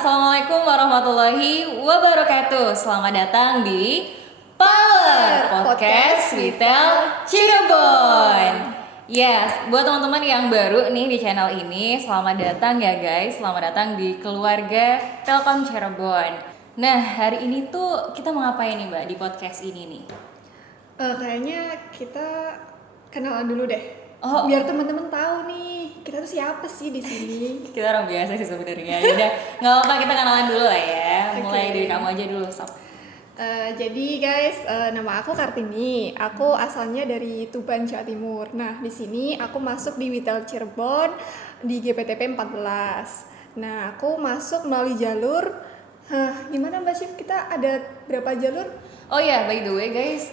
Assalamualaikum warahmatullahi wabarakatuh. Selamat datang di Power Podcast Retail Cirebon. Yes, buat teman-teman yang baru nih di channel ini, selamat datang ya guys. Selamat datang di keluarga Telkom Cirebon. Nah, hari ini tuh kita mau ngapain nih Mbak di podcast ini nih? Kayaknya kita kenalan dulu deh. Oh, Biar teman-teman tahu nih kita tuh siapa sih di sini. kita orang biasa sih sebenarnya. Udah, nggak apa-apa, kita kenalan dulu lah ya. Mulai dari kamu aja dulu, Sob. Jadi guys, nama aku Kartini. Aku asalnya dari Tuban, Jawa Timur. Nah, di sini aku masuk di Retail Cirebon di GPTP 14. Nah, aku masuk melalui jalur gimana Mbak Syif? Kita ada berapa jalur? Oh ya, by the way guys,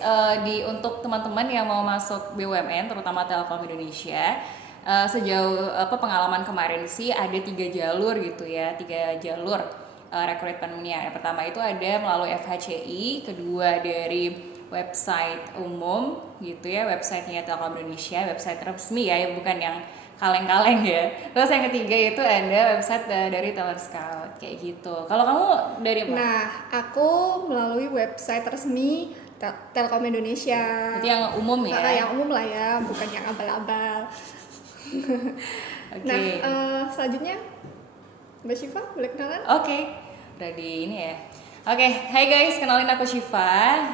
untuk teman-teman yang mau masuk BUMN, terutama Telkom Indonesia, sejauh pengalaman kemarin sih ada 3 jalur gitu ya, 3 jalur rekrutmennya. Yang pertama itu ada melalui FHCI, kedua dari website umum gitu ya, websitenya Telkom Indonesia, website resmi ya, bukan yang kaleng-kaleng ya. Terus yang ketiga itu ada website dari Teller Scout kayak gitu. Kalau kamu dari mana? Nah, aku melalui website resmi Telkom Indonesia. Itu yang umum ya? Yang umum lah ya, bukan yang abal-abal. Oke. Nah, selanjutnya Mbak Syifa boleh kenalan? Oke. Udah di ini ya. Oke, hai guys, kenalin aku Syifa.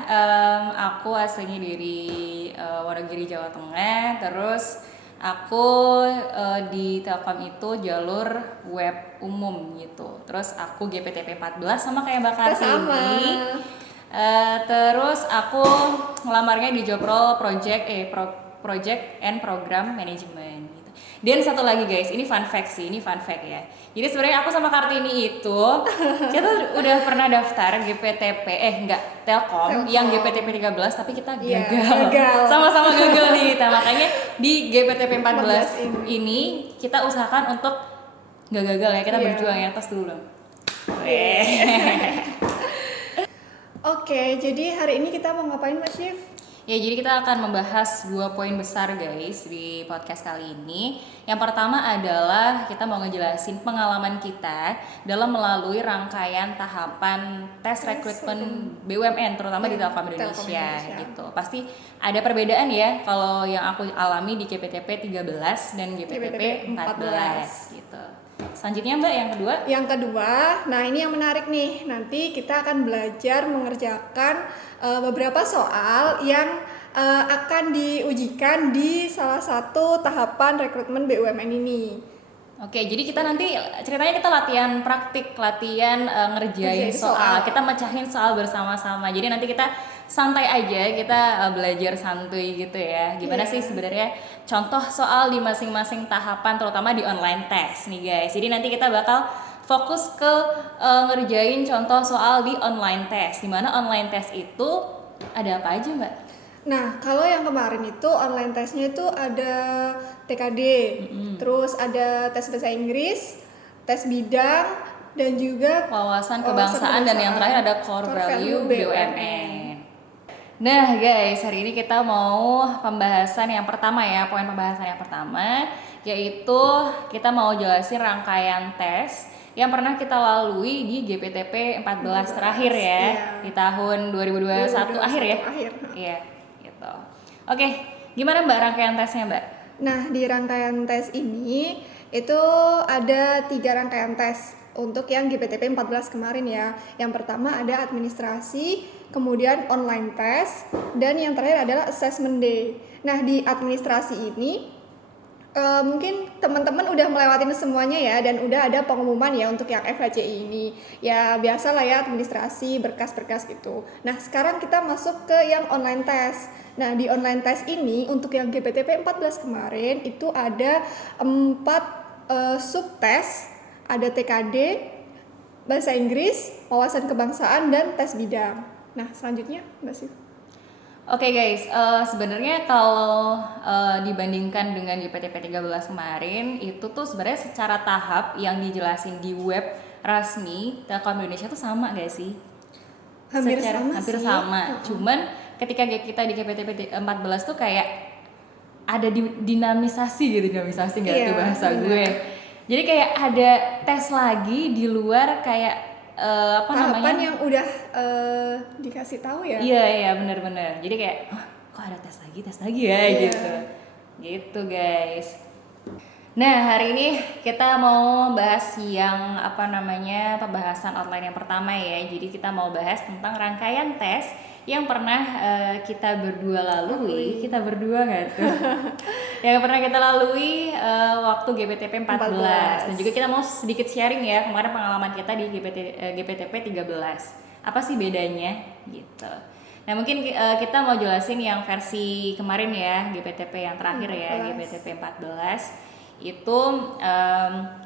Aku aslinya dari Wonogiri, Jawa Tengah. Terus aku di Telkom itu jalur web umum gitu. Terus aku GPTP 14 sama kayak Mbak Kartini. Terus aku ngelamarnya di job role project and program management gitu. Dan satu lagi guys, ini fun fact ya. Jadi sebenarnya aku sama Kartini itu kita udah pernah daftar GPTP Telkom yang GPTP 13 tapi kita gagal. Sama-sama gagal nih. Nah, makanya di GPTP 14 ini kita usahakan untuk nggak gagal ya. Kita berjuang ya, tos dulu dong. Oke, jadi hari ini kita mau ngapain Mas Syif? Ya, jadi kita akan membahas 2 poin besar guys di podcast kali ini. Yang pertama adalah kita mau ngejelasin pengalaman kita dalam melalui rangkaian tahapan tes rekrutmen BUMN terutama di Telkom Indonesia gitu. Pasti ada perbedaan ya kalau yang aku alami di GPTP 13 dan GPTP 14 gitu. Selanjutnya Mbak, yang kedua? Yang kedua, nah ini yang menarik nih. Nanti kita akan belajar mengerjakan beberapa soal yang akan diujikan di salah satu tahapan rekrutmen BUMN ini. Oke, jadi kita nanti ceritanya kita latihan ngerjain soal. Kita mecahin soal bersama-sama. Jadi nanti kita santai aja, kita belajar santuy gitu ya. Gimana sih sebenarnya contoh soal di masing-masing tahapan, terutama di online test nih guys. Jadi nanti kita bakal fokus ke ngerjain contoh soal di online test. Dimana online test itu ada apa aja Mbak? Nah, kalau yang kemarin itu online testnya itu ada TKD, terus ada tes bahasa Inggris, tes bidang, dan juga wawasan kebangsaan, dan yang terakhir ada core value BUMN. Nah guys, hari ini kita mau pembahasan yang pertama ya, poin pembahasan yang pertama, yaitu kita mau jelasin rangkaian tes yang pernah kita lalui di GPTP 14 terakhir ya, di tahun 2021 akhir ya. Iya. Oke, gimana Mbak rangkaian tesnya Mbak? Nah, di rangkaian tes ini itu ada 3 rangkaian tes untuk yang GPTP 14 kemarin ya. Yang pertama ada administrasi, kemudian online test, dan yang terakhir adalah assessment day. Nah, di administrasi ini mungkin teman-teman udah melewatin semuanya ya, dan udah ada pengumuman ya untuk yang FHCI ini. Ya biasalah ya, administrasi, berkas-berkas gitu. Nah, sekarang kita masuk ke yang online test. Nah, di online test ini untuk yang GPTP 14 kemarin itu ada 4 subtes, ada TKD, bahasa Inggris, wawasan kebangsaan, dan tes bidang. Nah, selanjutnya Mbak Sif. Oke guys, sebenarnya kalau dibandingkan dengan GPTP 13 kemarin, itu tuh sebenarnya secara tahap yang dijelasin di web resmi Telkom Indonesia tuh sama gak sih? Hampir sama. Cuman ketika kita di GPTP 14 tuh kayak ada dinamisasi gitu, nggak tuh bahasa gue. Jadi kayak ada tes lagi di luar kayak apa Tahapan namanya? yang udah dikasih tahu ya. Iya iya benar-benar. Jadi kayak "Hah, kok ada tes lagi ya Iya. gitu. Gitu guys. Nah hari ini kita mau bahas yang apa namanya pembahasan outline yang pertama ya. Jadi kita mau bahas tentang rangkaian tes yang pernah kita berdua lalui. Kita berdua nggak tuh? Yang pernah kita lalui waktu GPTP 14. Dan juga kita mau sedikit sharing ya kemarin pengalaman kita di GPTP 13. Apa sih bedanya gitu. Nah mungkin kita mau jelasin yang versi kemarin ya GPTP yang terakhir ya 14. GPTP 14 itu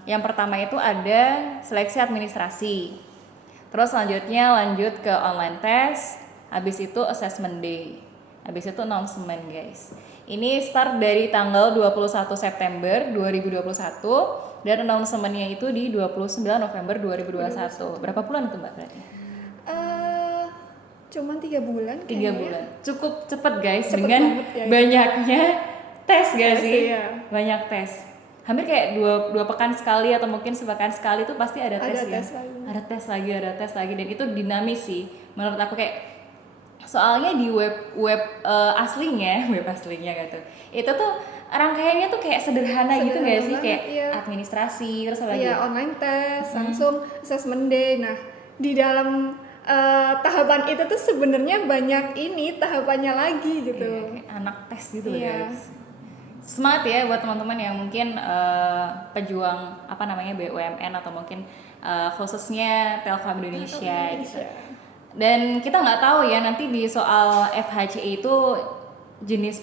yang pertama itu ada seleksi administrasi, terus selanjutnya lanjut ke online test, habis itu assessment day, habis itu announcement guys. Ini start dari tanggal 21 September 2021 dan announcementnya itu di 29 November 2021. Berapa bulan itu mbak berarti? Cuman 3 bulan 3 kayaknya. bulan. Cukup cepet guys Cepet dengan banget ya. banyaknya tes gak Tes, sih? iya. Banyak tes. Hampir kayak dua pekan sekali atau mungkin sepekan sekali tuh pasti ada tes ya. Tes lagi. Ada tes lagi dan itu dinamis sih. Menurut aku kayak soalnya di web aslinya, web aslinya gitu. Itu tuh rangkaiannya tuh kayak sederhana gitu Sederhana gak sih? banget, Kayak iya. administrasi terus apa lagi? Iya, online test, langsung assessment day. Nah, di dalam tahapan itu tuh sebenarnya banyak ini tahapannya lagi gitu. Iya, kayak anak tes gitu loh Iya. guys. Semangat ya buat teman-teman yang mungkin pejuang apa namanya BUMN atau mungkin khususnya Telkom Indonesia gitu. Dan kita nggak tahu ya nanti di soal FHCI itu jenis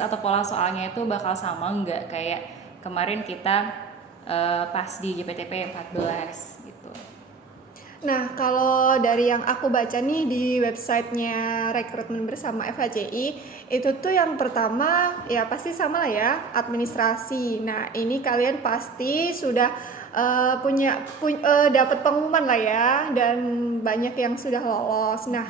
atau pola soalnya itu bakal sama nggak kayak kemarin kita pas di GPTP 14 gitu. Nah, kalau dari yang aku baca nih di websitenya Rekrutmen Bersama FHCI, itu tuh yang pertama ya pasti sama lah ya, administrasi. Nah, ini kalian pasti sudah dapat pengumuman lah ya, dan banyak yang sudah lolos. Nah,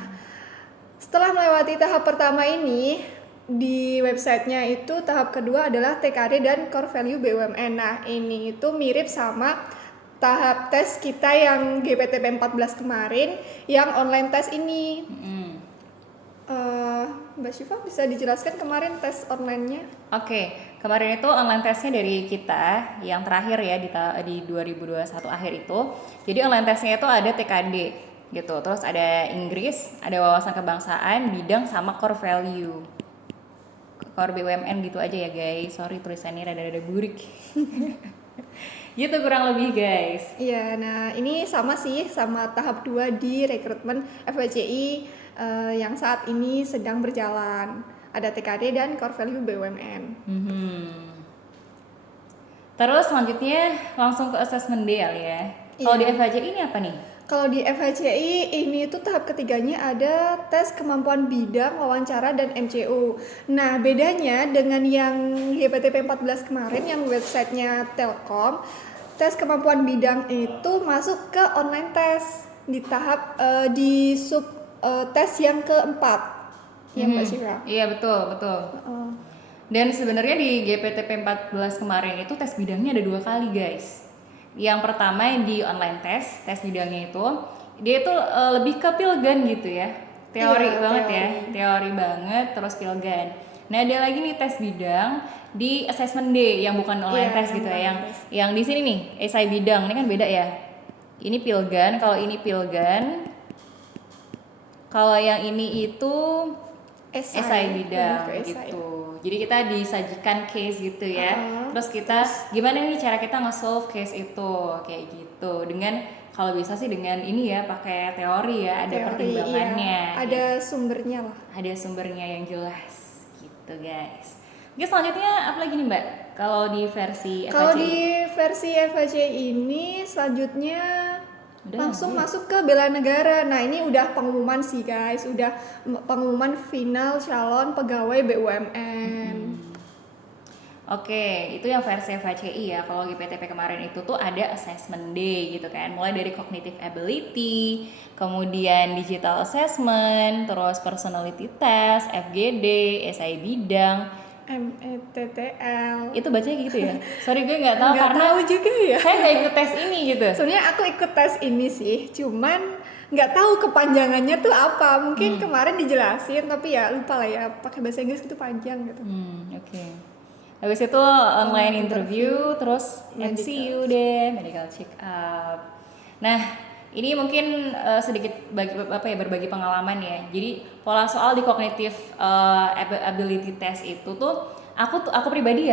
setelah melewati tahap pertama ini, di websitenya itu tahap kedua adalah TKD dan core value BUMN. Nah, ini itu mirip sama tahap tes kita yang GPTP 14 kemarin, yang online tes ini. Mbak Syifa bisa dijelaskan kemarin tes online-nya? Oke, kemarin itu online testnya dari kita yang terakhir ya di 2021 akhir itu. Jadi online testnya itu ada TKD gitu, terus ada Inggris, ada wawasan kebangsaan, bidang sama core value. Core BUMN gitu aja ya guys. Sorry tulisannya rada-rada burik. Gitu kurang lebih guys. Iya, nah ini sama sih sama tahap 2 di rekrutmen FHCI yang saat ini sedang berjalan. Ada TKD dan core value BUMN. Terus selanjutnya langsung ke assessment day kali ya. Kalau di FHCI ini apa nih? Kalau di FHCI ini tuh tahap ketiganya ada tes kemampuan bidang, wawancara, dan MCU. Nah, bedanya dengan yang GPTP 14 kemarin yang websitenya Telkom, tes kemampuan bidang itu masuk ke online test di tahap di sub tes yang keempat. Ya Mbak Syira? Iya betul. Dan sebenarnya di GPTP 14 kemarin itu tes bidangnya ada 2 kali guys. Yang pertama yang di online tes bidangnya itu dia itu lebih ke pilgan gitu ya. Teori banget ya, teori banget terus pilgan. Nah, ada lagi nih tes bidang di assessment day yang bukan online test gitu ya. Yang di sini nih, esai bidang. Ini kan beda ya. Ini pilgan, kalau ini pilgan. Kalau yang ini itu esai bidang gitu. Jadi kita disajikan case gitu ya. Terus kita gimana nih cara kita nge-solve case itu kayak gitu. Dengan kalau bisa sih dengan ini ya pakai teori ya, ada pertimbangannya. Iya. Ada sumbernya lah. Ada sumbernya yang jelas gitu guys. Oke, selanjutnya apa lagi nih Mbak? Kalau di versi FHCI? Kalau di versi FHCI ini selanjutnya langsung masuk ke bela negara. Nah, ini udah pengumuman sih guys, udah pengumuman final calon pegawai BUMN. Oke, itu yang versi FHCI ya. Kalau GPTP kemarin itu tuh ada assessment day gitu kan. Mulai dari cognitive ability, kemudian digital assessment, terus personality test, FGD, SI bidang, METTL. Itu bacanya gitu ya? Sorry gue nggak tahu Nggak karena tahu juga ya. saya nggak ikut tes ini gitu. Sebenarnya aku ikut tes ini sih, cuman nggak tahu kepanjangannya tuh apa. Mungkin kemarin dijelasin, tapi ya lupa lah ya. Pakai bahasa Inggris itu panjang gitu. Oke. Habis itu online interview, terus MCU deh, medical check up. Nah, ini mungkin sedikit berbagi pengalaman ya. Jadi pola soal di cognitive ability test itu tuh aku pribadi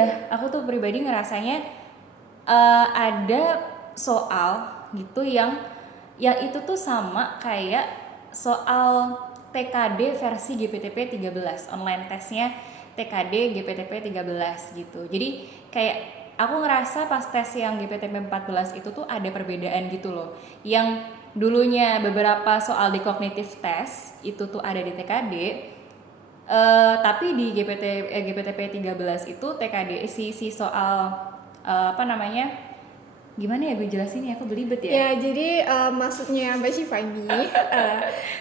ngerasanya ada soal gitu yang itu tuh sama kayak soal TKD versi GPTP 13, online tesnya TKD GPTP 13 gitu. Jadi kayak aku ngerasa pas tes yang GPTP 14 itu tuh ada perbedaan gitu loh. Yang dulunya beberapa soal di cognitive test itu tuh ada di TKD, tapi di GPTP 13 itu TKD si soal gimana ya gue jelasin ya, aku belibet ya. Ya, jadi maksudnya Mbak Syifa ini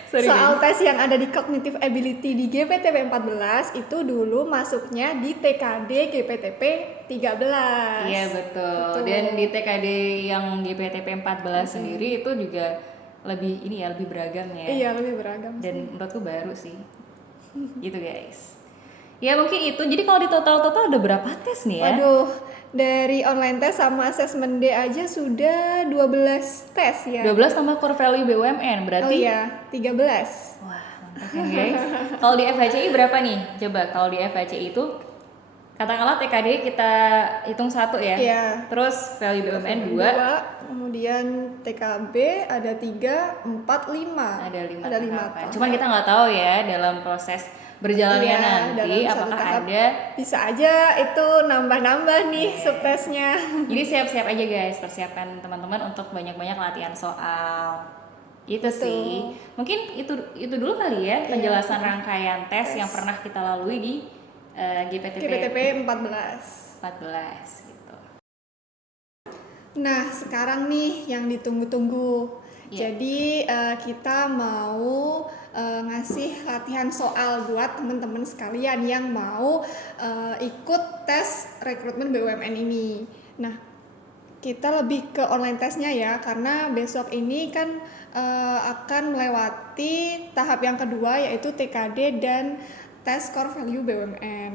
soal tes yang ada di cognitive ability di GPTP 14 itu dulu masuknya di TKD GPTP 13. Iya betul. Dan di TKD yang GPTP 14 sendiri itu juga lebih beragam ya. Iya, lebih beragam. Dan menurutku baru sih. Gitu guys. Ya mungkin itu. Jadi kalau di total ada berapa tes nih ya? Waduh, dari online test sama assessment D aja sudah 12 tes ya. 12 tambah core value BUMN berarti? Oh iya, 13. Wah, mantap kan guys. Kalau di FHCI berapa nih? Coba kalau di FHCI itu katakanlah TKD kita hitung 1 ya. Iya. Terus value BUMN 2. Kemudian TKB ada 3, 4, 5. Ada 5 tahap. Cuman kita nggak tahu ya dalam proses berjalannya nanti apakah ada, bisa aja itu nambah-nambah nih subtesnya. Jadi siap-siap aja guys, persiapkan teman-teman untuk banyak-banyak latihan soal. Itu sih. Mungkin itu dulu kali ya penjelasan rangkaian tes yang pernah kita lalui di GPTP 14 gitu. Nah, sekarang nih yang ditunggu-tunggu. Jadi kita mau ngasih latihan soal buat teman-teman sekalian yang mau ikut tes rekrutmen BUMN ini. Nah, kita lebih ke online tesnya ya, karena besok ini kan akan melewati tahap yang kedua yaitu TKD dan tes core value BUMN.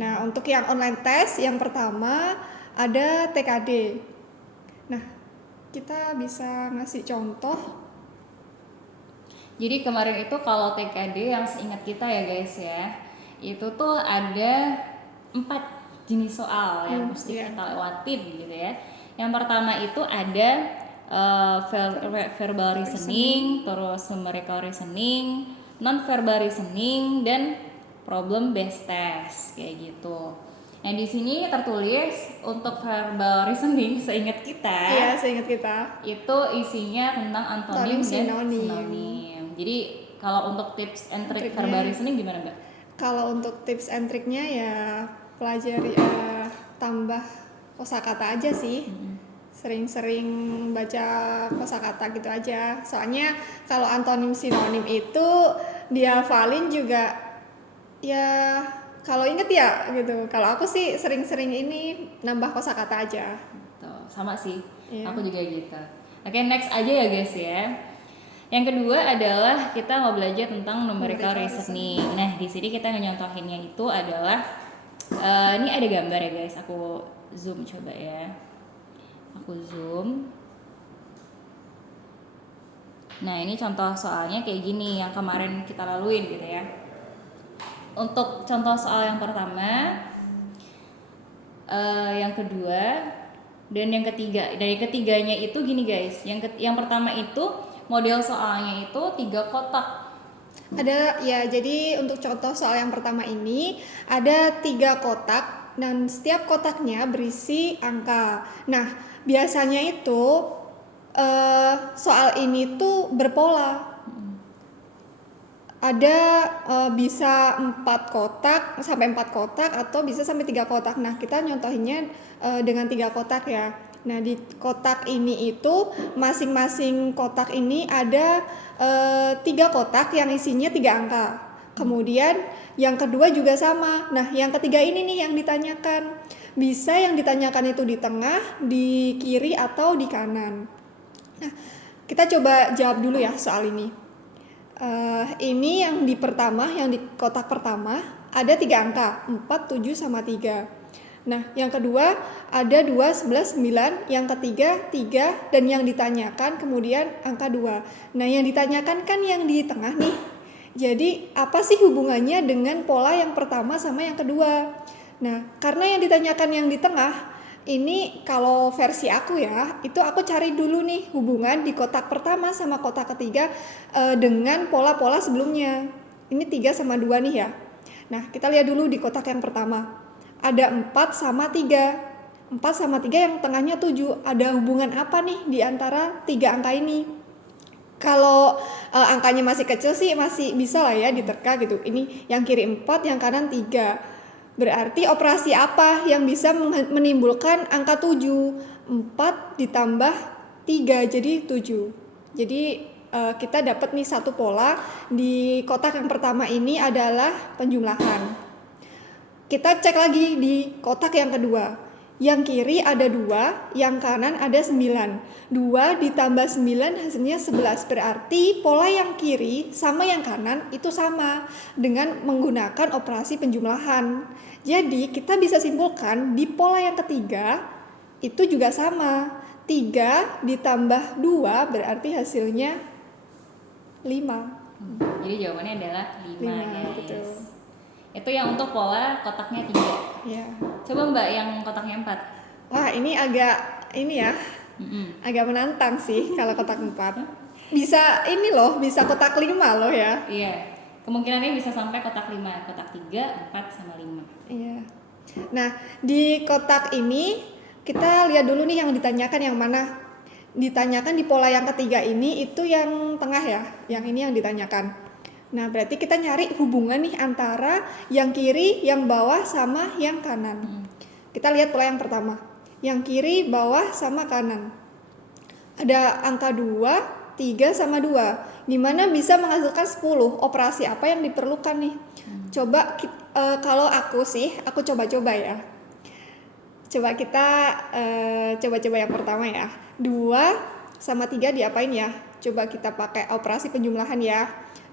Nah, untuk yang online test yang pertama ada TKD. Nah, kita bisa ngasih contoh. Jadi kemarin itu kalau TKD yang seingat kita ya guys ya, itu tuh ada 4 jenis soal yang mesti kita lewatin gitu ya. Yang pertama itu ada verbal reasoning, terus numerical reasoning, non-verbal reasoning, dan problem based test kayak gitu. Nah di sini tertulis untuk verbal reasoning seingat kita. Iya, seingat kita. Itu isinya tentang antonim dan sinonim. Jadi kalau untuk tips and trick verbal reasoning gimana Mbak? Kalau untuk tips and triknya ya pelajari tambah kosakata aja sih. Sering-sering baca kosakata gitu aja. Soalnya kalau antonim sinonim itu dihafalin juga ya kalau inget ya gitu. Kalau aku sih sering-sering ini nambah kosakata aja. Tuh, sama sih. Aku juga gitu. Oke, next aja ya guys ya. Yang kedua adalah kita mau belajar tentang numerical reasoning. Nah, di sini kita nyontohinnya itu adalah ini ada gambar ya guys. Aku zoom coba ya. Aku zoom. Nah, ini contoh soalnya kayak gini yang kemarin kita laluin gitu ya. Untuk contoh soal yang pertama, yang kedua, dan yang ketiga. Dari ketiganya itu gini guys. Yang pertama itu model soalnya itu 3 kotak. Ada ya, jadi untuk contoh soal yang pertama ini ada 3 kotak dan setiap kotaknya berisi angka. Nah, biasanya itu soal ini tuh berpola. Ada bisa 4 kotak sampai 4 kotak atau bisa sampai 3 kotak. Nah, kita nyontohinnya dengan 3 kotak ya. Nah, di kotak ini itu masing-masing kotak ini ada 3 kotak yang isinya 3 angka. Kemudian yang kedua juga sama. Nah, yang ketiga ini nih yang ditanyakan. Bisa yang ditanyakan itu di tengah, di kiri, atau di kanan. Nah, kita coba jawab dulu ya soal ini. Ini yang di pertama, yang di kotak pertama ada 3 angka, 4, 7, sama 3. Nah, yang kedua ada 2, 11, 9, yang ketiga 3, dan yang ditanyakan kemudian angka 2. Nah, yang ditanyakan kan yang di tengah nih. Jadi, apa sih hubungannya dengan pola yang pertama sama yang kedua? Nah, karena yang ditanyakan yang di tengah, ini kalau versi aku ya, itu aku cari dulu nih hubungan di kotak pertama sama kotak ketiga dengan pola-pola sebelumnya. Ini 3 sama 2 nih ya. Nah, kita lihat dulu di kotak yang pertama. Ada 4 sama 3. 4 sama 3 yang tengahnya 7. Ada hubungan apa nih di antara 3 angka ini? Kalau angkanya masih kecil sih masih bisa lah ya diterka gitu. Ini yang kiri 4, yang kanan 3. Berarti operasi apa yang bisa menimbulkan angka 7? 4 ditambah 3 jadi 7. Jadi kita dapat nih satu pola di kotak yang pertama ini adalah penjumlahan. Kita cek lagi di kotak yang kedua. Yang kiri ada 2, yang kanan ada 9. 2 ditambah 9 hasilnya 11. Berarti pola yang kiri sama yang kanan itu sama dengan menggunakan operasi penjumlahan. Jadi kita bisa simpulkan di pola yang ketiga itu juga sama. 3 ditambah 2 berarti hasilnya 5. Jadi jawabannya adalah 5 guys. Betul. Itu yang untuk pola kotaknya 3. Ya. Coba Mbak yang kotaknya 4. Wah, ini agak agak menantang sih kalau kotak 4. Bisa ini loh, bisa kotak 5 loh ya. Iya. Kemungkinannya bisa sampai kotak 5, kotak 3, 4 sama 5. Iya. Nah, di kotak ini kita lihat dulu nih yang ditanyakan yang mana. Ditanyakan di pola yang ketiga ini itu yang tengah ya. Yang ini yang ditanyakan. Nah, berarti kita nyari hubungan nih antara yang kiri, yang bawah, sama yang kanan. Kita lihat pola yang pertama. Yang kiri, bawah, sama kanan. Ada angka 2, 3, sama 2. Dimana bisa menghasilkan 10. Operasi apa yang diperlukan nih? Coba, kalau aku sih, aku coba-coba ya. Coba kita coba-coba yang pertama ya. 2 sama 3 diapain ya? Coba kita pakai operasi penjumlahan ya.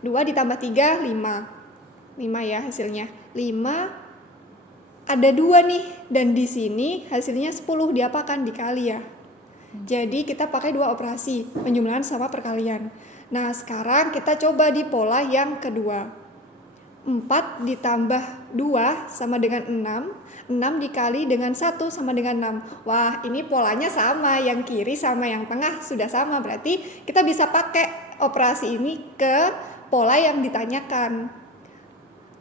2 ditambah 3, 5. 5 ya hasilnya. 5 ada 2 nih. Dan di sini hasilnya 10 diapakan? Dikali ya. Jadi kita pakai 2 operasi. Penjumlahan sama perkalian. Nah sekarang kita coba di pola yang kedua. 4 ditambah 2 sama dengan 6. 6 dikali dengan 1 sama dengan 6. Wah, ini polanya sama. Yang kiri sama yang tengah sudah sama. Berarti kita bisa pakai operasi ini ke pola yang ditanyakan.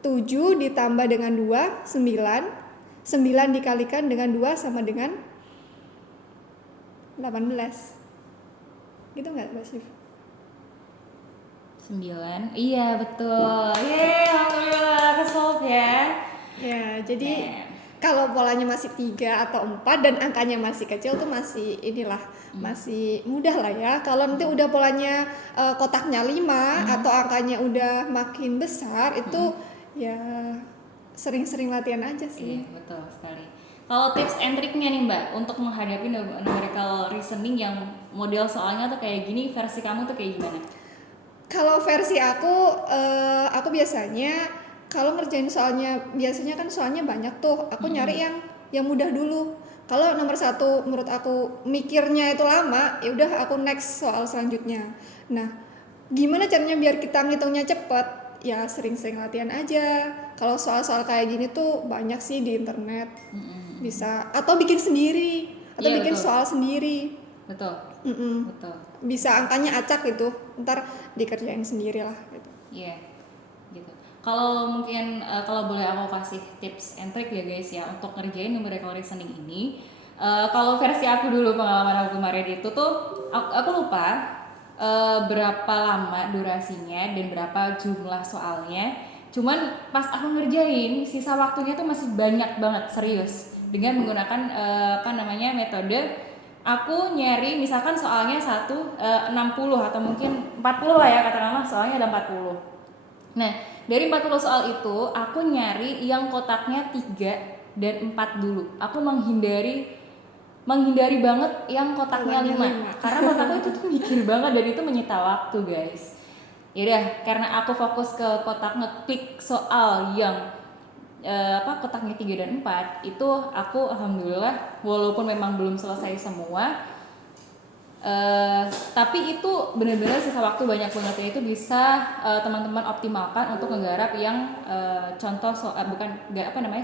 7 ditambah dengan 2, 9. 9 dikalikan dengan 2 sama dengan 18. Gitu nggak, Mbak Syif? 9, iya betul. Yeay, alhamdulillah kesolve ya. Ya, jadi kalau polanya masih 3 atau 4 dan angkanya masih kecil tuh masih masih mudah lah ya. Kalau nanti udah polanya kotaknya 5 atau angkanya udah makin besar itu ya sering-sering latihan aja sih. Iya, betul sekali. Kalau tips and triknya nih Mbak untuk menghadapi numerical reasoning yang model soalnya tuh kayak gini, versi kamu tuh kayak gimana? Kalau versi aku biasanya kalau ngerjain soalnya, biasanya kan soalnya banyak tuh, aku nyari yang mudah dulu. Kalau nomor 1 menurut aku mikirnya itu lama, ya udah aku next soal selanjutnya. Nah, gimana caranya biar kita ngitungnya cepet? Ya sering-sering latihan aja. Kalau soal-soal kayak gini tuh banyak sih di internet. Bisa atau bikin sendiri atau Iya, bikin betul. soal sendiri. Betul. Betul. Bisa angkanya acak gitu, ntar dikerjain sendiri lah gitu. Iya, gitu. Kalau mungkin kalau boleh aku kasih tips and trick ya guys ya untuk ngerjain numerical reasoning ini. Kalau versi aku dulu, pengalaman aku kemarin itu tuh aku lupa berapa lama durasinya dan berapa jumlah soalnya. Cuman pas aku ngerjain sisa waktunya tuh masih banyak banget, serius. Dengan menggunakan metode aku nyari misalkan soalnya 60 atau mungkin 40 lah ya, katakanlah soalnya ada 40. Nah, dari 40 soal itu aku nyari yang kotaknya 3 dan 4 dulu. Aku menghindari banget yang kotaknya 5 karena menurut aku itu tuh mikir banget dan itu menyita waktu guys. Yaudah, karena aku fokus ke kotak ngeklik soal yang kotaknya 3 dan 4 itu aku alhamdulillah walaupun memang belum selesai semua tapi itu benar-benar sisa waktu banyak banget ya, itu bisa teman-teman optimalkan untuk ngegarap yang contoh soal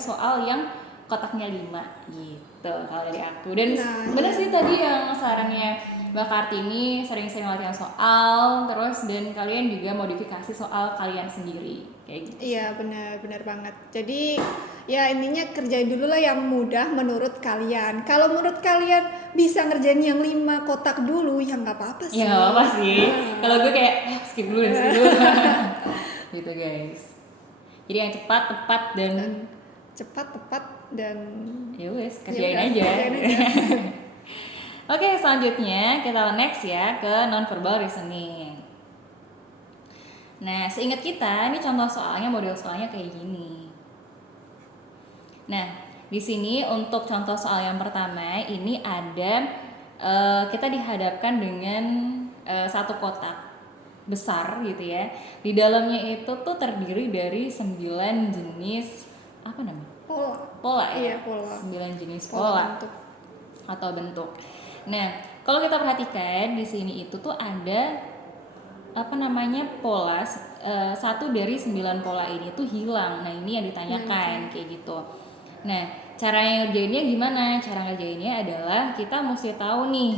soal yang kotaknya 5 gitu kalau dari aku. Dan benar sih tadi yang sarannya Mbak Kartini, sering-sering latihan soal terus dan kalian juga modifikasi soal kalian sendiri kayak gitu. Iya benar banget. Jadi ya intinya kerjain dulu lah yang mudah menurut kalian. Kalau menurut kalian bisa ngerjain yang 5 kotak dulu, ya nggak apa-apa sih. Ya nggak apa-apa sih. Kalau gue kayak skip dulu. Gitu guys. Jadi yang cepat, tepat dan cepat, tepat dan ya wes kerjain aja. Oke, selanjutnya kita next ya ke non-verbal listening. Nah, seingat kita, ini contoh soalnya, model soalnya kayak gini. Nah, di sini untuk contoh soal yang pertama, ini ada kita dihadapkan dengan satu kotak besar gitu ya. Di dalamnya itu tuh terdiri dari 9 jenis apa namanya? Pola ya? Iya, pola. 9 jenis pola atau bentuk. Nah, kalau kita perhatikan di sini itu tuh ada pola satu dari 9 pola ini tuh hilang. Nah, ini yang ditanyakan kayak gitu. Nah, cara ngerjainnya gimana? Cara ngerjainnya adalah kita mesti tahu nih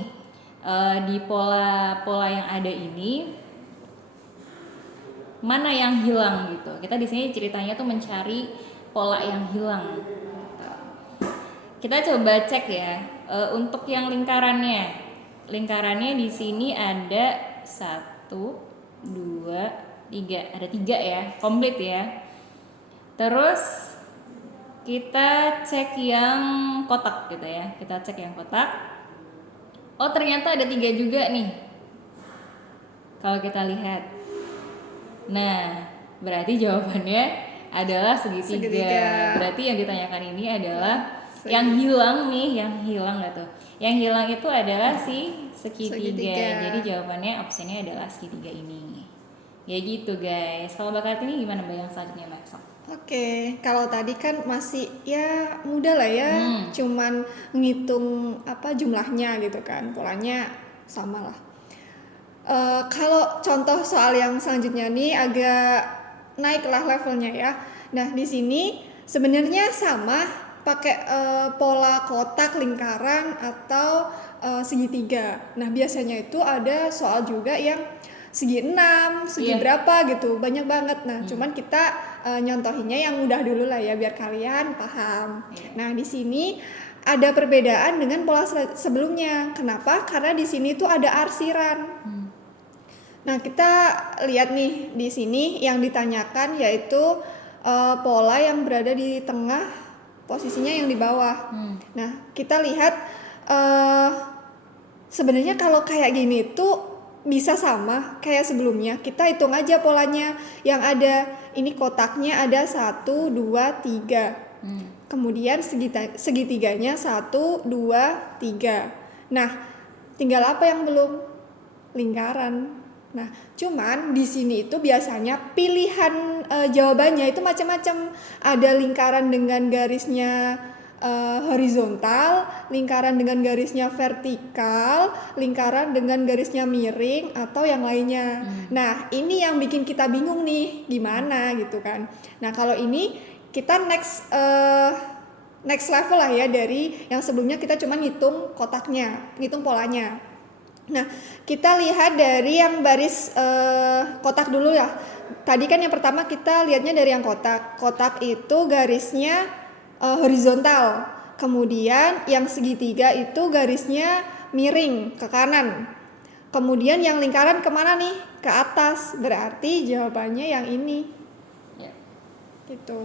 di pola-pola yang ada ini mana yang hilang gitu. Kita di sini ceritanya tuh mencari pola yang hilang. Kita coba cek ya untuk yang lingkarannya. Lingkarannya di sini ada 1, 2, 3. Ada 3 ya, komplit ya. Terus kita cek yang kotak gitu ya. Kita cek yang kotak. Oh, ternyata ada 3 juga nih. Kalau kita lihat. Nah, berarti jawabannya adalah segitiga. Berarti yang ditanyakan ini adalah yang hilang nih, yang hilang gak tuh? Yang hilang itu adalah si segitiga. Jadi jawabannya opsinya adalah segitiga ini. Ya gitu guys. Kalau Mbak Kartini gimana Mbak yang selanjutnya Mbak? Oke, kalau tadi kan masih ya mudah lah ya, cuman ngitung jumlahnya gitu kan, polanya sama lah. Kalau contoh soal yang selanjutnya nih agak naiklah levelnya ya. Nah di sini sebenarnya sama pakai pola kotak, lingkaran atau segitiga. Nah biasanya itu ada soal juga yang segi 6, segi berapa gitu, banyak banget. Nah cuman kita nyontohinnya yang mudah dulu lah ya biar kalian paham. Nah di sini ada perbedaan dengan pola sebelumnya. Kenapa? Karena di sini tuh ada arsiran. Nah kita lihat nih di sini yang ditanyakan yaitu pola yang berada di tengah, posisinya yang di bawah. Nah kita lihat sebenarnya kalau kayak gini tuh bisa sama kayak sebelumnya. Kita hitung aja polanya yang ada. Ini kotaknya ada 1, 2, 3. Kemudian segitiganya 1, 2, 3. Nah tinggal apa yang belum? Lingkaran. Nah, cuman di sini itu biasanya pilihan jawabannya itu macam-macam. Ada lingkaran dengan garisnya horizontal, lingkaran dengan garisnya vertikal, lingkaran dengan garisnya miring atau yang lainnya. Nah, ini yang bikin kita bingung nih, gimana gitu kan. Nah, kalau ini kita next level lah ya dari yang sebelumnya kita cuma ngitung kotaknya, ngitung polanya. Nah, kita lihat dari yang baris kotak dulu ya. Tadi kan yang pertama kita lihatnya dari yang kotak. Kotak itu garisnya horizontal. Kemudian yang segitiga itu garisnya miring ke kanan. Kemudian yang lingkaran kemana nih? Ke atas. Berarti jawabannya yang ini. Gitu.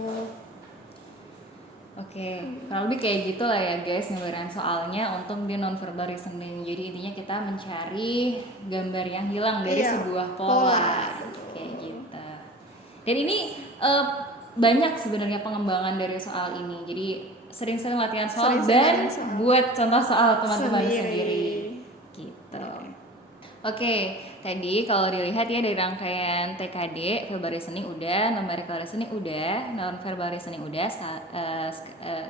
Oke, kalau lebih kayak gitu lah ya guys gambaran soalnya untuk di non-verbal listening. Jadi intinya kita mencari gambar yang hilang dari sebuah pola. Kayak gitu. Dan ini banyak sebenarnya pengembangan dari soal ini. Jadi sering-sering latihan soal dan buat contoh soal teman-teman sendiri. Gitu. Oke, tadi kalau dilihat ya dari rangkaian TKD, verbal listening udah, numerical listening udah, non-verbal listening udah.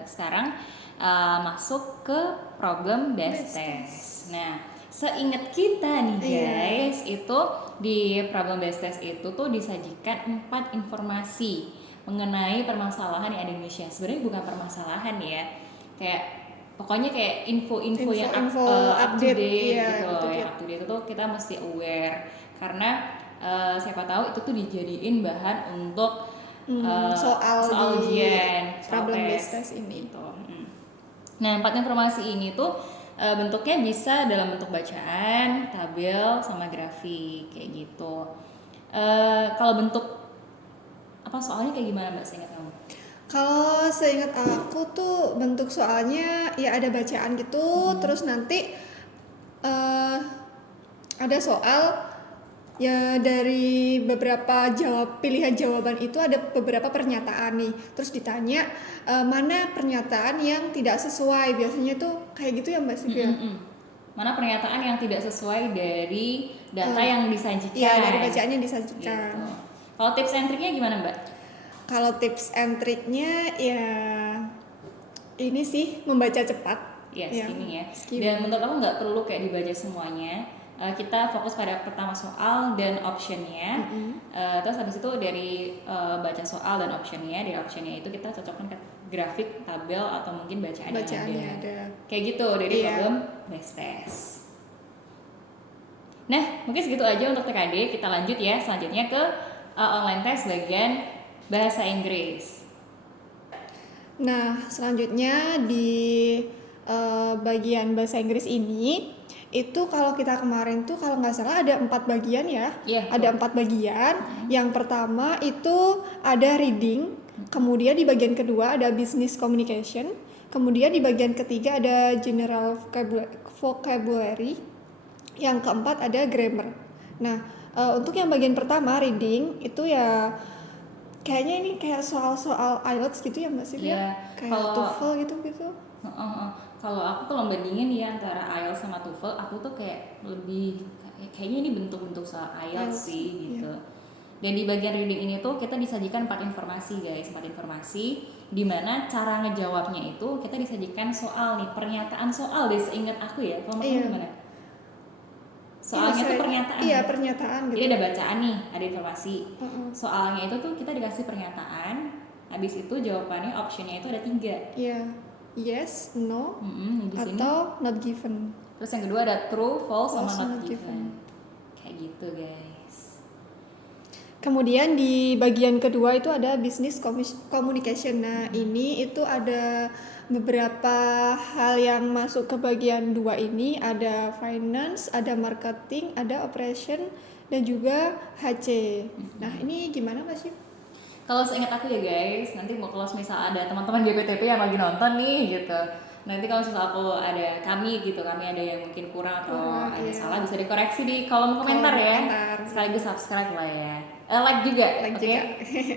Sekarang masuk ke problem based test. Nah, seingat kita nih guys, itu di problem based test itu tuh disajikan 4 informasi mengenai permasalahan yang ada di Indonesia. Sebenarnya bukan permasalahan ya, kayak pokoknya kayak info-info yang up to date gitu loh. Yang up to date itu kita mesti aware karena siapa tahu itu tuh dijadiin bahan untuk soal ujian, problem based test ini. Gitu. Nah, 4 informasi ini tuh bentuknya bisa dalam bentuk bacaan, tabel, sama grafik kayak gitu. Kalau bentuk apa soalnya kayak gimana Mbak seingat kamu? Kalau seingat aku tuh bentuk soalnya ya ada bacaan gitu, terus nanti ada soal ya dari beberapa pilihan jawaban itu ada beberapa pernyataan nih, terus ditanya mana pernyataan yang tidak sesuai, biasanya tuh kayak gitu ya Mbak Sivia. Mana pernyataan yang tidak sesuai dari data yang disajikan? Iya, dari bacaan yang disajikan. Gitu. Kalau tips and triknya gimana Mbak? Kalau tips and triknya ya ini sih membaca cepat. Skimming ya. Dan menurut aku nggak perlu kayak dibaca semuanya. Kita fokus pada pertama soal dan optionnya. Terus habis itu dari baca soal dan optionnya, dari optionnya itu kita cocokkan ke grafik, tabel atau mungkin bacaannya ada. Kayak gitu dari problem based test. Nah, mungkin segitu aja untuk TKD. Kita lanjut ya selanjutnya ke online test bagian bahasa Inggris. Nah, selanjutnya di bagian bahasa Inggris ini itu kalau kita kemarin tuh kalau nggak salah ada 4 bagian ya. Ada 4 bagian. Yang pertama itu ada reading, kemudian di bagian kedua ada business communication, kemudian di bagian ketiga ada general vocabulary, yang keempat ada grammar. Nah, untuk yang bagian pertama reading itu ya kayaknya ini kayak soal-soal IELTS gitu ya Mbak Sivia, kayak TOEFL gitu. Kalau aku tuh bandingin ya antara IELTS sama TOEFL, aku tuh kayak lebih kayaknya ini bentuk-bentuk soal IELTS sih gitu. Dan di bagian reading ini tuh kita disajikan 4 informasi guys, 4 informasi di mana cara ngejawabnya itu kita disajikan soal nih, pernyataan soal deh seingat aku ya. Kalau kamu gimana? Soalnya tuh pernyataan. Iya, pernyataan gitu. Jadi ada bacaan nih, ada informasi. Soalnya itu tuh kita dikasih pernyataan. Habis itu jawabannya optionnya itu ada 3. Iya. Yes, no, atau not given. Terus yang kedua ada true, false, sama not given. Kayak gitu guys. Kemudian di bagian kedua itu ada business communication. Nah, ini itu ada beberapa hal yang masuk ke bagian 2 ini, ada finance, ada marketing, ada operation, dan juga HC. Nah, ini gimana Mas Yip? Kalau seingat aku ya guys, nanti mau kalau misal ada teman-teman GPTP yang lagi nonton nih gitu, nanti kalau misal aku ada kami ada yang mungkin kurang atau ada salah bisa dikoreksi di kolom komentar ya. Sekaligus subscribe lah ya, like juga, oke?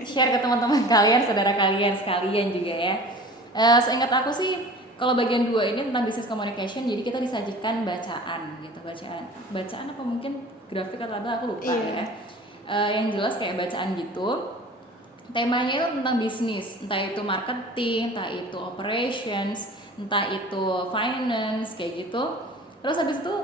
Share ke teman-teman kalian, saudara kalian sekalian juga ya. Seingat aku sih kalau bagian 2 ini tentang business communication, jadi kita disajikan bacaan gitu, bacaan apa mungkin grafik atau apa aku lupa ya. Yang jelas kayak bacaan gitu. Temanya itu tentang bisnis, entah itu marketing, entah itu operations, entah itu finance kayak gitu. Terus habis itu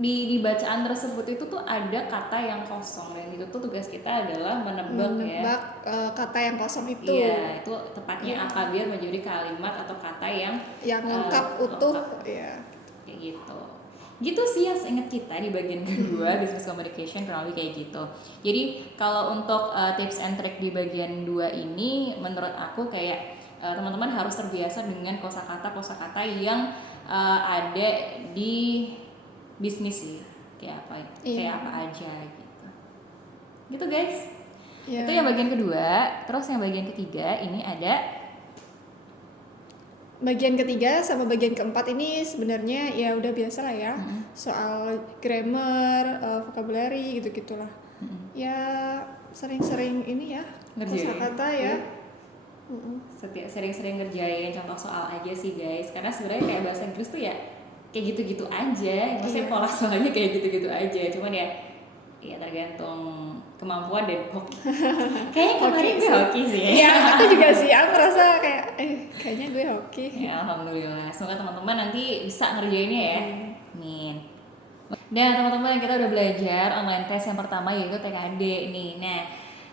di bacaan tersebut itu tuh ada kata yang kosong, dan itu tuh tugas kita adalah menebak kata yang kosong itu. Iya, itu tepatnya apa biar menjadi kalimat atau kata yang lengkap utuh ya. Kayak gitu. Gitu sih ya seingat kita di bagian kedua business communication kurang lebih kayak gitu. Jadi kalau untuk tips and trick di bagian 2 ini menurut aku kayak teman-teman harus terbiasa dengan kosakata yang ada di bisnis sih, kayak apa aja gitu. Gitu guys. Itu yang bagian kedua. Terus yang bagian ketiga ini ada bagian ketiga sama bagian keempat ini sebenarnya ya udah biasa lah ya, soal grammar, vocabulary gitu-gitulah. Ya sering-sering ini ya Ngerjain. kosakata ya. Sering-sering ngerjain contoh soal aja sih guys, karena sebenarnya kayak bahasa Inggris tuh ya kayak gitu-gitu aja, maksudnya Iya. pola soalnya kayak gitu-gitu aja, cuman ya tergantung kemampuan dan hoki. Kayaknya kemarin gue sih. hoki sih. Iya, aku juga sih. Aku merasa kayak kayaknya gue hoki. Ya, alhamdulillah. Semoga teman-teman nanti bisa ngerjainnya ya. Amin. Dan teman-teman kita udah belajar online test yang pertama yaitu TKD nih. Nah,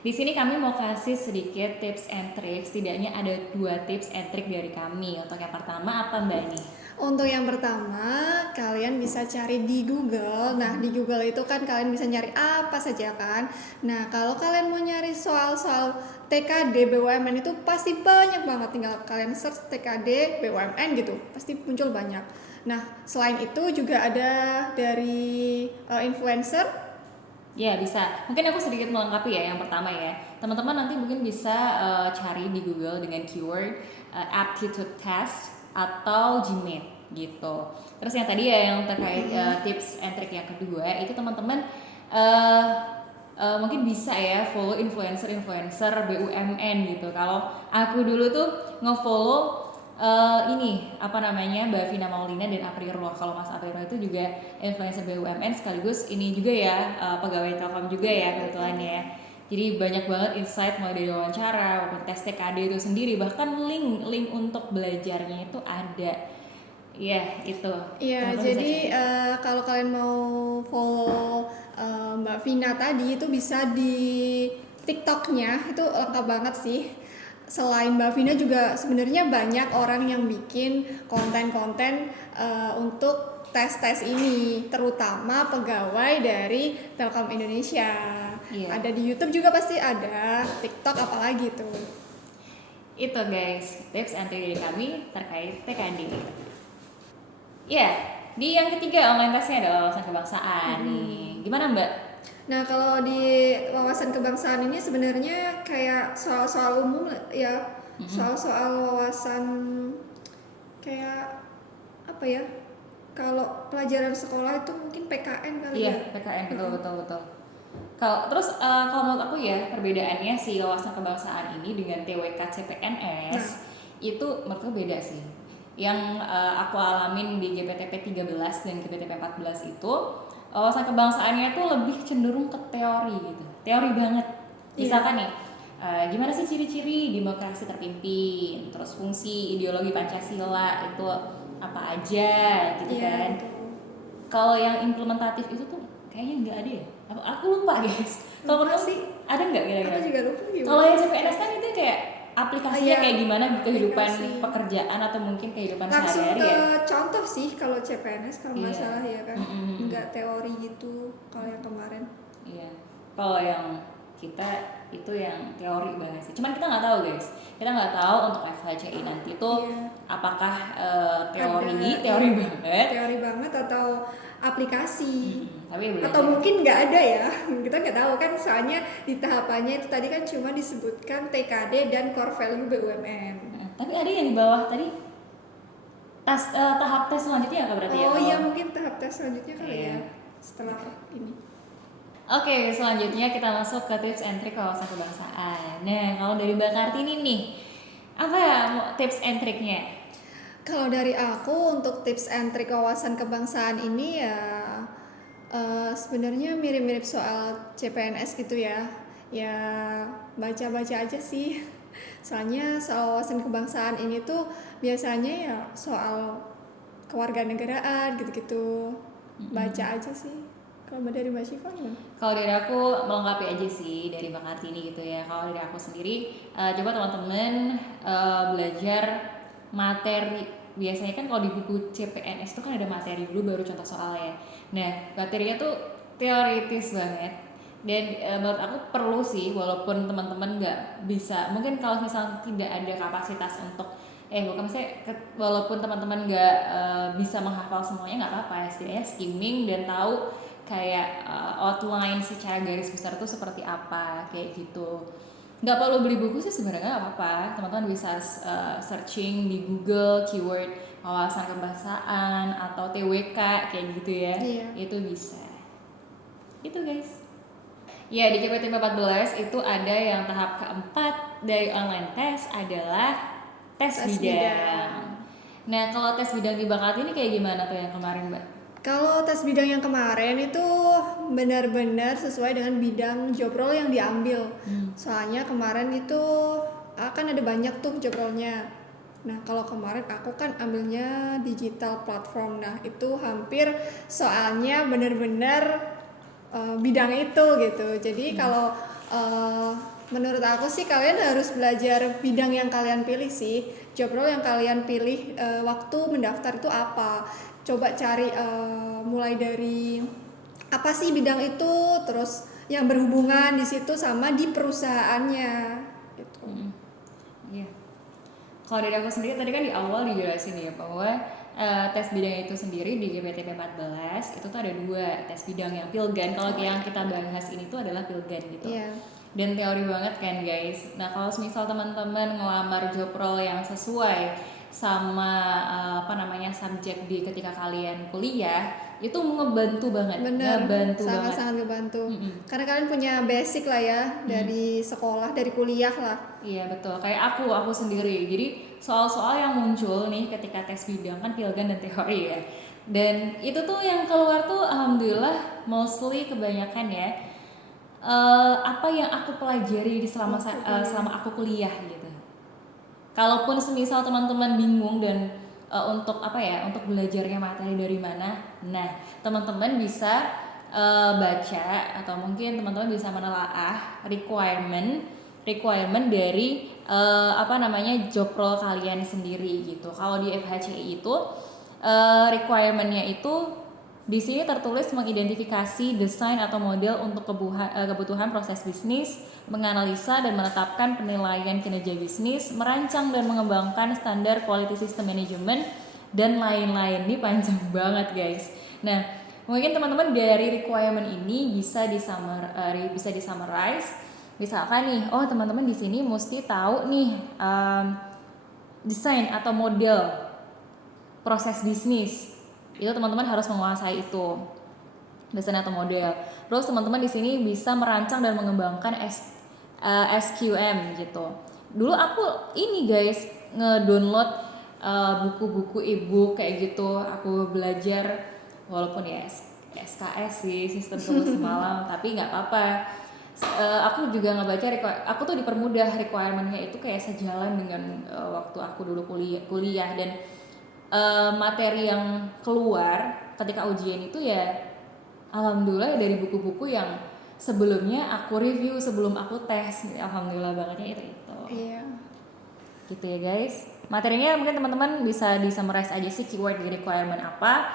di sini kami mau kasih sedikit tips and tricks. Setidaknya ada 2 tips and trick dari kami. Untuk yang pertama apa Mbak nih? Untuk yang pertama, kalian bisa cari di Google. Nah, di Google itu kan kalian bisa nyari apa saja kan. Nah, kalau kalian mau nyari soal-soal TKD BUMN itu pasti banyak banget. Tinggal kalian search TKD BUMN gitu, pasti muncul banyak. Nah, selain itu juga ada dari influencer. Ya bisa. Mungkin aku sedikit melengkapi ya yang pertama ya. Teman-teman nanti mungkin bisa cari di Google dengan keyword aptitude test atau GMAT gitu. Terus yang tadi ya yang terkait tips and trick yang kedua itu teman-teman mungkin bisa ya follow influencer BUMN gitu. Kalau aku dulu tuh nge-follow ini apa namanya Mbak Vina Maulina dan Aprirlo. Kalau Mas Aprirlo itu juga influencer BUMN sekaligus ini juga ya pegawai Telkom juga ya kebetulan ya. Jadi banyak banget insight mulai dari wawancara maupun tes TKD itu sendiri, bahkan link untuk belajarnya itu ada. Iya itu. Iya, Teman-teman bisa jadi cari. kalau kalian mau follow Mbak Vina tadi itu bisa di TikToknya itu lengkap banget sih. Selain Mbak Vina juga sebenarnya banyak orang yang bikin konten-konten untuk tes-tes ini, terutama pegawai dari Telkom Indonesia. Iya. Ada di YouTube juga pasti ada, TikTok apalagi tuh. Itu guys, tips and trick dari kami terkait TKD. Ya, di yang ketiga online testnya adalah wawasan kebangsaan nih. Gimana Mbak? Nah, kalau di wawasan kebangsaan ini sebenarnya kayak soal-soal umum ya, soal-soal wawasan kayak apa ya? Kalau pelajaran sekolah itu mungkin PKN kali Iya, ya. PKN betul. Kalau terus kalau menurut aku ya perbedaannya si wawasan kebangsaan ini dengan TWK CPNS itu menurutku beda sih. Yang aku alamin di GPTP 13 dan GPTP 14 itu wawasan kebangsaannya tuh lebih cenderung ke teori gitu. Teori banget. Misalkan nih gimana sih ciri-ciri demokrasi terpimpin, terus fungsi ideologi Pancasila itu apa aja gitu Iya, kan. betul. Kalau yang implementatif itu tuh kayaknya nggak ada ya. Aku lupa guys. Kalau Lupa menurut sih. ada nggak kira-kira? Aku juga lupa gimana. Kalau yang CPNS kan itu kayak aplikasinya Iya, kayak gimana di kehidupan aplikasi. pekerjaan atau mungkin kehidupan Langsung sehari-hari ke ya. contoh sih kalau CPNS kalau nggak Iya. salah ya kan. Nggak teori gitu kalau yang kemarin. Iya. Kalau yang kita itu yang teori banget sih. Cuman kita nggak tahu guys. Kita nggak tahu untuk FHCI nanti tuh apakah teori banget. Teori banget atau aplikasi. Tapi belajar. Atau mungkin nggak ada ya, kita nggak tahu kan, soalnya di tahapannya itu tadi kan cuma disebutkan TKD dan core value BUMN. Tapi ada yang di bawah tadi tahap tes selanjutnya apa berarti ya? Oh iya, mungkin tahap tes selanjutnya kali Iya. ya setelah ini. Oke, selanjutnya kita masuk ke tips and trick wawasan kebangsaan. Nah, kalau dari Mbak Kartini nih, apa ya tips and tricknya? Kalau dari aku untuk tips and trick wawasan kebangsaan ini ya sebenarnya mirip-mirip soal CPNS gitu ya. Ya baca-baca aja sih. Soalnya soal wawasan kebangsaan ini tuh biasanya ya soal kewarganegaraan gitu-gitu. Baca aja sih. Kalau dari Mbak Syifa gimana? Kalau dari aku melengkapi aja sih dari Mbak Kartini gitu ya. Kalau dari aku sendiri, coba teman-teman belajar materi. Biasanya kan kalau di buku CPNS itu kan ada materi dulu baru contoh soalnya. Nah, materinya tuh teoritis banget. Dan menurut aku perlu sih, walaupun teman-teman nggak bisa, mungkin kalau misalnya tidak ada kapasitas untuk bukan misalnya walaupun teman-teman nggak bisa menghafal semuanya nggak apa-apa ya, setidaknya skimming dan tahu kayak outline secara garis besar itu seperti apa kayak gitu. Nggak perlu beli buku sih sebenarnya, nggak apa-apa, teman-teman bisa searching di Google keyword wawasan kebangsaan atau TWK kayak gitu ya. Iya. Itu bisa. Itu guys. Ya, di KPTP 14 itu ada yang tahap keempat dari online test adalah tes Tes bidang. bidang. Nah, kalau tes bidang di Bakat ini kayak gimana tuh yang kemarin, Mbak? Kalau tes bidang yang kemarin itu benar-benar sesuai dengan bidang job role yang diambil. Soalnya kemarin itu akan ada banyak tuh job role-nya. Nah, kalau kemarin aku kan ambilnya digital platform. Nah, itu hampir soalnya benar-benar bidang itu gitu. Jadi kalau menurut aku sih kalian harus belajar bidang yang kalian pilih sih. Job role yang kalian pilih waktu mendaftar itu apa. Coba cari mulai dari apa sih bidang itu, terus yang berhubungan di situ sama di perusahaannya gitu. Iya. Kalau dari aku sendiri tadi kan di awal dijelasin ya bahwa tes bidang itu sendiri di GPTP 14 itu tuh ada 2 tes bidang yang pilgan. Kalau yang kita bahas ini tuh adalah pilgan gitu. Iya. Dan teori banget kan guys. Nah kalau misal teman-teman ngelamar job role yang sesuai sama subjek di ketika kalian kuliah itu ngebantu banget. Bener, Ngebantu banget. sangat-sangat ngebantu. Karena kalian punya basic lah ya dari sekolah, dari kuliah lah. Iya betul, kayak aku sendiri. Jadi soal-soal yang muncul nih ketika tes bidang kan pilgan dan teori ya. Dan itu tuh yang keluar tuh alhamdulillah mostly kebanyakan ya apa yang aku pelajari di selama aku kuliah gitu. Kalaupun semisal teman-teman bingung dan untuk untuk belajarnya materi dari mana, nah teman-teman bisa baca atau mungkin teman-teman bisa menelaah requirement dari job role kalian sendiri gitu. Kalau di FHCI itu requirementnya itu di sini tertulis mengidentifikasi desain atau model untuk kebutuhan proses bisnis, menganalisa dan menetapkan penilaian kinerja bisnis, merancang dan mengembangkan standar quality system management, dan lain-lain. Ini panjang banget guys. Nah, mungkin teman-teman dari requirement ini bisa disummarize. Misalkan nih, oh teman-teman di sini mesti tahu nih desain atau model proses bisnis. Itu teman-teman harus menguasai itu desain atau model. Terus teman-teman di sini bisa merancang dan mengembangkan SQM gitu. Dulu aku ini guys ngedownload buku-buku e-book kayak gitu. Aku belajar walaupun ya SKS sih sistem tulis semalam, tapi nggak apa-apa. Aku juga ngebaca aku tuh dipermudah requirementnya itu kayak sejalan dengan waktu aku dulu kuliah dan materi yang keluar ketika ujian itu ya alhamdulillah dari buku-buku yang sebelumnya aku review sebelum aku tes. Alhamdulillah bangetnya itu. Iya. Gitu ya guys. Materinya mungkin teman-teman bisa di-summarize aja sih keyword di requirement apa.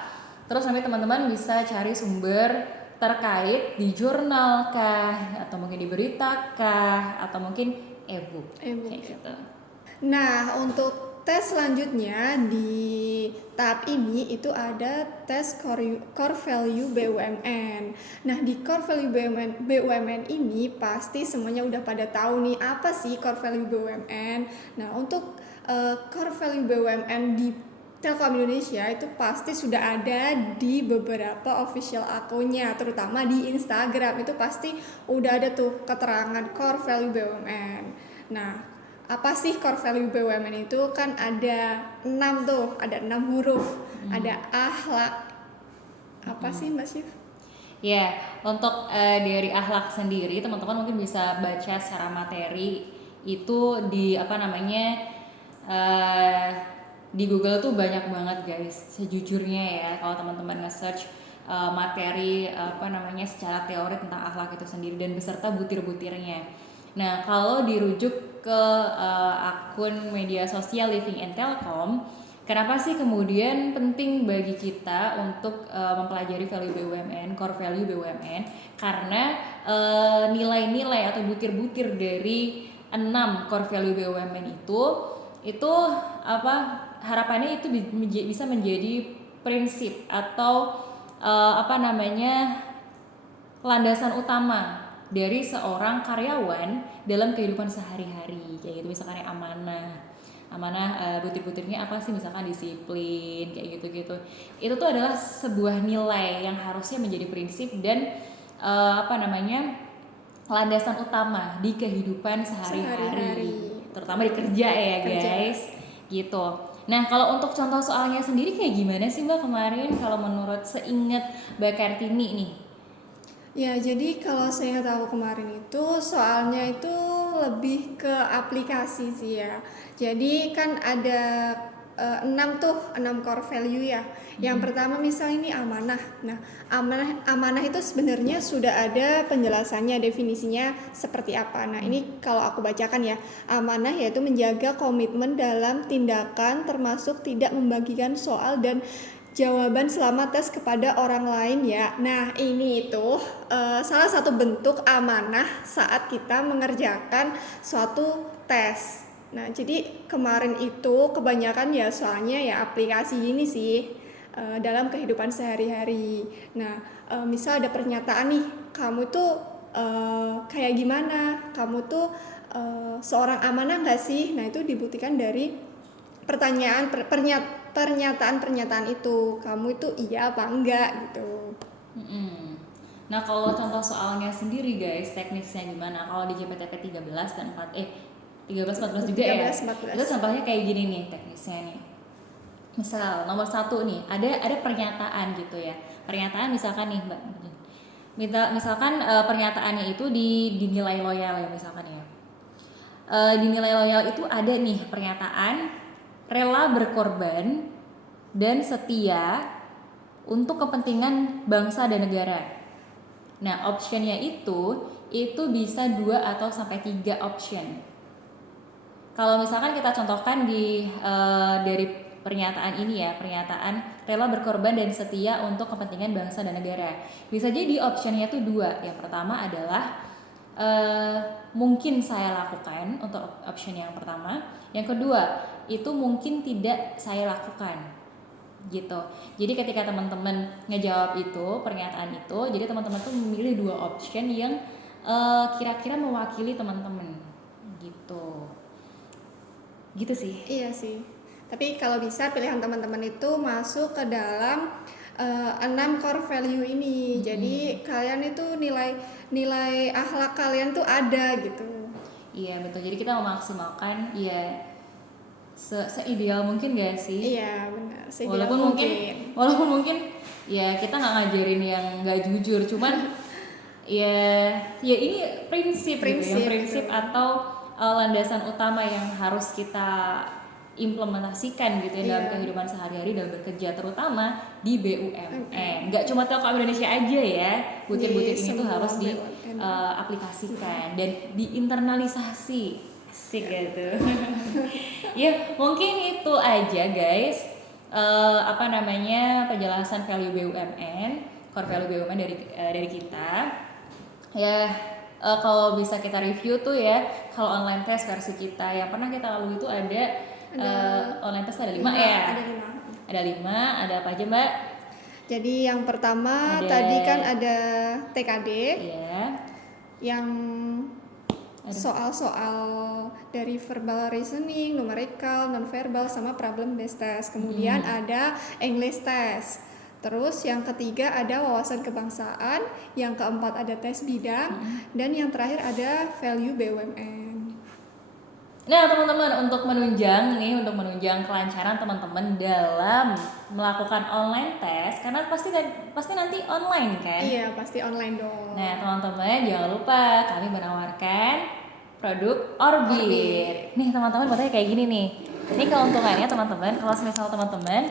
Terus nanti teman-teman bisa cari sumber terkait di jurnal kah atau mungkin di berita kah atau mungkin e-book. Kayak gitu. Nah, untuk tes selanjutnya di tahap ini itu ada tes core value BUMN. Nah, di core value BUMN ini pasti semuanya udah pada tahu nih apa sih core value BUMN. Nah, untuk core value BUMN di Telkom Indonesia itu pasti sudah ada di beberapa official akunnya, terutama di Instagram itu pasti udah ada tuh keterangan core value BUMN. Nah, apa sih core value BUMN itu? Kan ada 6 tuh, ada 6 huruf, ada akhlak. Apa sih Mbak Syif? Ya, untuk dari akhlak sendiri teman-teman mungkin bisa baca secara materi itu di di Google tuh banyak banget guys. Sejujurnya ya, kalau teman-teman nge-search materi secara teori tentang akhlak itu sendiri dan beserta butir-butirnya. Nah, kalau dirujuk ke akun media sosial Living in Telkom, kenapa sih kemudian penting bagi kita untuk mempelajari value BUMN, core value BUMN? Karena nilai-nilai atau butir-butir dari 6 core value BUMN itu harapannya itu bisa menjadi prinsip atau landasan utama dari seorang karyawan dalam kehidupan sehari-hari kayak gitu. Misalkan amanah butir-butirnya apa sih, misalkan disiplin kayak gitu-gitu. Itu tuh adalah sebuah nilai yang harusnya menjadi prinsip dan landasan utama di kehidupan sehari-hari, Sehari-hari. terutama di kerja ya Kerja. guys, gitu. Nah kalau untuk contoh soalnya sendiri kayak gimana sih Mbak kemarin kalau menurut seingat Mbak Kartini nih? Ya, jadi kalau saya tahu kemarin itu soalnya itu lebih ke aplikasi sih ya. Jadi kan ada 6 core value ya. Yang pertama misalnya ini amanah. Nah, amanah itu sebenarnya sudah ada penjelasannya, definisinya seperti apa. Nah, ini kalau aku bacakan ya. Amanah yaitu menjaga komitmen dalam tindakan termasuk tidak membagikan soal dan jawaban selama tes kepada orang lain ya. Nah ini itu salah satu bentuk amanah saat kita mengerjakan suatu tes. Nah jadi kemarin itu kebanyakan ya soalnya ya aplikasi ini sih dalam kehidupan sehari-hari. Nah misal ada pernyataan nih, kamu tuh kayak gimana? Kamu tuh seorang amanah nggak sih? Nah itu dibuktikan dari pernyataan-pernyataan itu, kamu itu iya apa enggak gitu. Mm-mm. Nah kalau contoh soalnya sendiri guys, teknisnya gimana? Kalau di JPTP 13 dan 13 14 juga ya. 13, 14. Itu contohnya kayak gini nih teknisnya nih. Misal nomor 1 nih, ada pernyataan gitu ya. Pernyataan misalkan nih Mbak. Misalkan pernyataannya itu dinilai loyal ya misalkan ya. Dinilai loyal itu ada nih pernyataan rela berkorban dan setia untuk kepentingan bangsa dan negara. Nah, optionnya itu bisa 2 atau sampai 3 option. Kalau misalkan kita contohkan dari pernyataan ini ya, pernyataan rela berkorban dan setia untuk kepentingan bangsa dan negara. Bisa jadi optionnya itu 2. Yang pertama adalah mungkin saya lakukan untuk option yang pertama. Yang kedua, itu mungkin tidak saya lakukan. Gitu. Jadi ketika teman-teman ngejawab itu, pernyataan itu, jadi teman-teman tuh memilih 2 option yang kira-kira mewakili teman-teman. Gitu. Gitu sih. Iya sih. Tapi kalau bisa pilihan teman-teman itu masuk ke dalam 6 core value ini. Jadi kalian itu nilai akhlak kalian tuh ada gitu. Iya betul. Jadi kita memaksimalkan ya seideal mungkin gak sih? Iya benar. Walaupun mungkin ya kita nggak ngajarin yang nggak jujur, cuman ya ini prinsip gitu, yang prinsip gitu. atau landasan utama yang harus kita implementasikan gitu ya dalam kehidupan sehari-hari dalam bekerja, terutama di BUMN. Nggak cuma Telkom Indonesia aja ya, butir-butir ini tuh harus diaplikasikan dan diinternalisasi. Asik gitu. Ya mungkin itu aja guys, penjelasan value BUMN, core value BUMN dari kita ya. Kalau bisa kita review tuh ya, kalau online test versi kita yang pernah kita lalui itu ada online test ada 5 ya. Ada 5, ada apa aja Mbak? Jadi yang pertama tadi kan ada TKD. Iya. Yang soal-soal dari verbal reasoning, numerical, non-verbal, sama problem based test. Kemudian ada English test. Terus yang ketiga ada wawasan kebangsaan, yang keempat ada tes bidang, dan yang terakhir ada value BUMN. Nah teman-teman, untuk menunjang kelancaran teman-teman dalam melakukan online test, karena pasti nanti online kan? Iya pasti online dong. Nah teman-teman jangan lupa kami menawarkan produk Orbit. Nih teman-teman buatnya kayak gini nih. Ini keuntungannya teman-teman, kalau misal teman-teman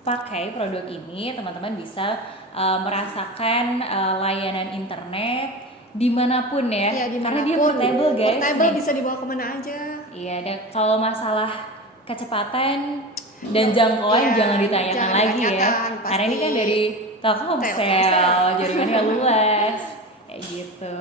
pakai produk ini, teman-teman bisa merasakan layanan internet dimanapun ya, karena dia portable guys. Portable bisa dibawa kemana aja. Iya, dan kalau masalah kecepatan dan jangkauan jangan ditanyakan lagi ya, karena ini kan dari Telkomsel, jaringannya luas, kayak gitu.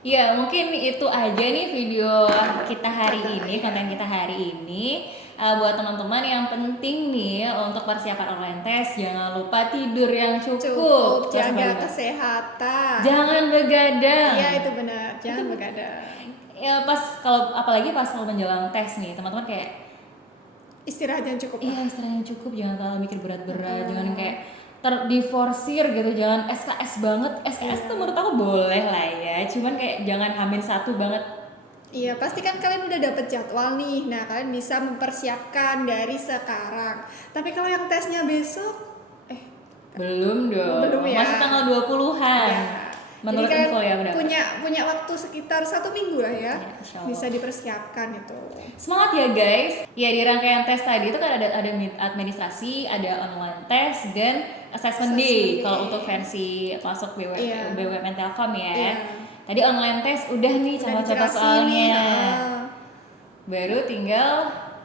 Ya mungkin itu aja nih video kita hari ini, konten kita hari ini. Buat teman-teman yang penting nih untuk persiapan online test, jangan lupa tidur yang cukup, jaga kesehatan, jangan begadang. Iya itu benar, jangan begadang. Ya apalagi pas kalau menjelang tes nih, teman-teman kayak istirahat yang cukup. Iya istirahat yang cukup, jangan terlalu mikir berat-berat, jangan kayak diforsir gitu, jangan SKS banget. SKS tuh menurut aku boleh lah ya, cuman kayak jangan H-1 banget. Iya, pasti kan kalian udah dapet jadwal nih. Nah, kalian bisa mempersiapkan dari sekarang. Tapi kalau yang tesnya besok, Belum dong. Belum ya. Masih tanggal 20-an. ya. Menurut Jadi info kalian ya, benar. punya waktu sekitar 1 minggu lah ya, Insya Allah. bisa dipersiapkan itu. Semangat ya guys. Ya, di rangkaian tes tadi itu kan ada administrasi, ada online test dan assessment day kalau untuk versi masuk Iya. BUMN Telkom ya. Iya. Tadi online test udah nih Udah contoh-contoh dijelasin nih, soalnya. Baru tinggal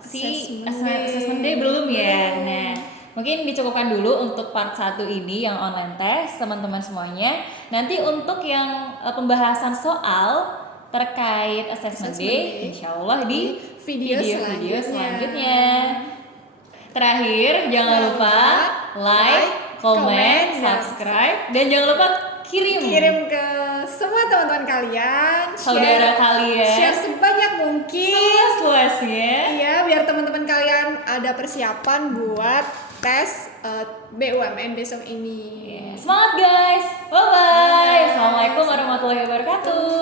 si assessment day belum ya. Belum. Nah, mungkin dicukupkan dulu untuk part 1 ini yang online test teman-teman semuanya. Nanti untuk yang pembahasan soal terkait assessment day, insya Allah di video selanjutnya. Terakhir, jangan lupa like, comment, subscribe, dan jangan lupa kirim ke semua teman-teman kalian, saudara kalian, share sebanyak mungkin, seluas-luasnya. iya, biar teman-teman kalian ada persiapan buat tes BUMN besok ini. Semangat guys, bye bye. Assalamualaikum warahmatullahi wabarakatuh.